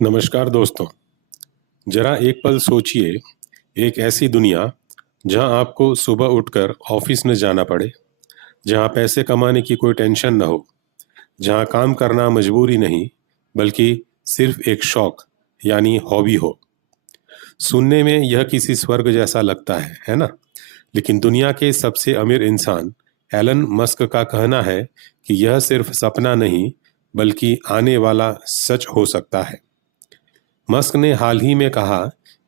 नमस्कार दोस्तों। जरा एक पल सोचिए, एक ऐसी दुनिया जहां आपको सुबह उठकर ऑफिस न जाना पड़े, जहां पैसे कमाने की कोई टेंशन न हो, जहां काम करना मजबूरी नहीं बल्कि सिर्फ एक शौक यानी हॉबी हो। सुनने में यह किसी स्वर्ग जैसा लगता है ना? लेकिन दुनिया के सबसे अमीर इंसान एलन मस्क का कहना है कि यह सिर्फ सपना नहीं बल्कि आने वाला सच हो सकता है। मस्क ने हाल ही में कहा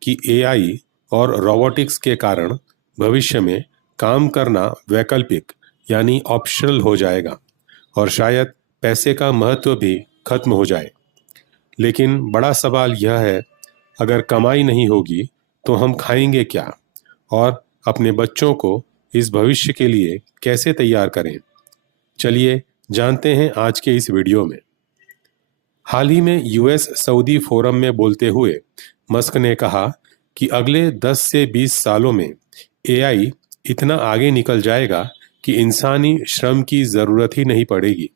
कि एआई और रोबोटिक्स के कारण भविष्य में काम करना वैकल्पिक यानी ऑप्शनल हो जाएगा और शायद पैसे का महत्व भी खत्म हो जाए। लेकिन बड़ा सवाल यह है, अगर कमाई नहीं होगी तो हम खाएंगे क्या और अपने बच्चों को इस भविष्य के लिए कैसे तैयार करें? चलिए जानते हैं आज के इस वीडियो में। हाल ही में यूएस सऊदी फोरम में बोलते हुए मस्क ने कहा कि अगले 10 से 20 सालों में एआई इतना आगे निकल जाएगा कि इंसानी श्रम की जरूरत ही नहीं पड़ेगी।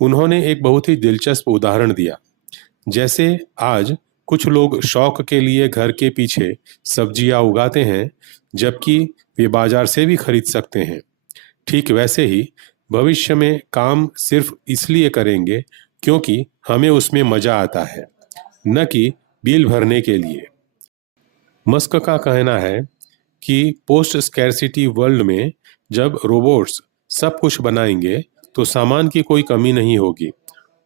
उन्होंने एक बहुत ही दिलचस्प उदाहरण दिया। जैसे आज कुछ लोग शौक के लिए घर के पीछे सब्जियां उगाते हैं जबकि वे बाजार से भी खरीद सकते हैं। ठीक वैसे ही भविष्य में काम सिर्फ इसलिए करेंगे क्योंकि हमें उसमें मजा आता है, न कि बिल भरने के लिए। मस्क का कहना है कि पोस्ट स्कैरसिटी वर्ल्ड में जब रोबोट्स सब कुछ बनाएंगे तो सामान की कोई कमी नहीं होगी,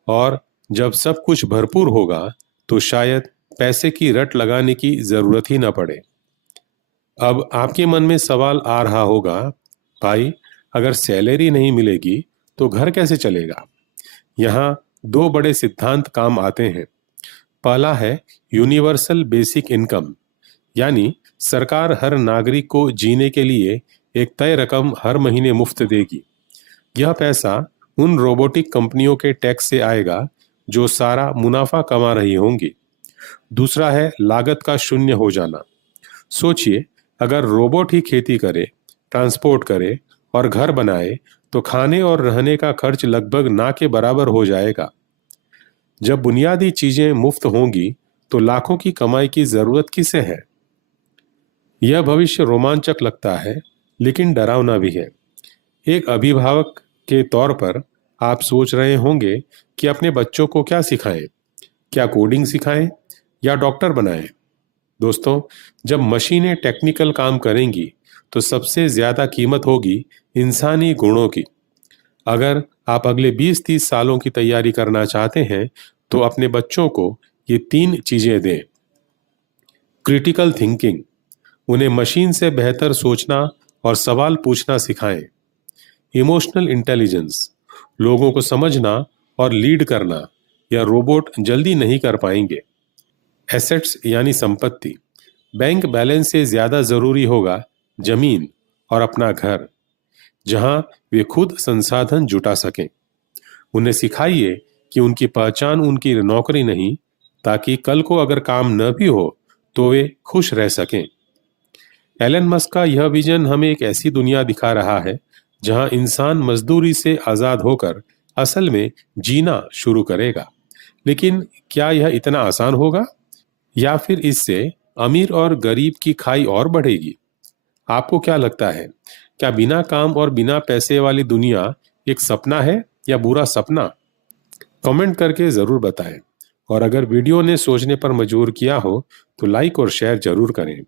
और जब सब कुछ भरपूर होगा तो शायद पैसे की रट लगाने की जरूरत ही न पड़े। अब आपके मन में सवाल आ रहा होगा, भाई अगर सैलरी नहीं मिलेगी तो घर कैसे चलेगा? यहाँ दो बड़े सिद्धांत काम आते हैं। पहला है यूनिवर्सल बेसिक इनकम, यानी सरकार हर नागरिक को जीने के लिए एक तय रकम हर महीने मुफ्त देगी। यह पैसा उन रोबोटिक कंपनियों के टैक्स से आएगा जो सारा मुनाफा कमा रही होंगी। दूसरा है लागत का शून्य हो जाना। सोचिए, अगर रोबोट ही खेती करे, ट्रांसपोर्ट करे और घर बनाए तो खाने और रहने का खर्च लगभग ना के बराबर हो जाएगा। जब बुनियादी चीजें मुफ्त होंगी तो लाखों की कमाई की जरूरत किसे है? यह भविष्य रोमांचक लगता है लेकिन डरावना भी है। एक अभिभावक के तौर पर आप सोच रहे होंगे कि अपने बच्चों को क्या सिखाएं, क्या कोडिंग सिखाएं या डॉक्टर बनाएं? दोस्तों, जब मशीनें टेक्निकल काम करेंगी तो सबसे ज्यादा कीमत होगी इंसानी गुणों की। अगर आप अगले 20-30 सालों की तैयारी करना चाहते हैं तो अपने बच्चों को ये 3 चीजें दें। क्रिटिकल थिंकिंग, उन्हें मशीन से बेहतर सोचना और सवाल पूछना सिखाएं। इमोशनल इंटेलिजेंस, लोगों को समझना और लीड करना या रोबोट जल्दी नहीं कर पाएंगे। एसेट्स यानी संपत्ति, बैंक बैलेंस से ज्यादा जरूरी होगा जमीन और अपना घर, जहां वे खुद संसाधन जुटा सकें। उन्हें सिखाइए कि उनकी पहचान उनकी नौकरी नहीं, ताकि कल को अगर काम न भी हो तो वे खुश रह सकें। एलन मस्क का यह विजन हमें एक ऐसी दुनिया दिखा रहा है जहां इंसान मजदूरी से आजाद होकर असल में जीना शुरू करेगा। लेकिन क्या यह इतना आसान होगा, या फिर इससे अमीर और गरीब की खाई और बढ़ेगी? आपको क्या लगता है, क्या बिना काम और बिना पैसे वाली दुनिया एक सपना है या बुरा सपना? कमेंट करके जरूर बताएं, और अगर वीडियो ने सोचने पर मजबूर किया हो तो लाइक और शेयर जरूर करें।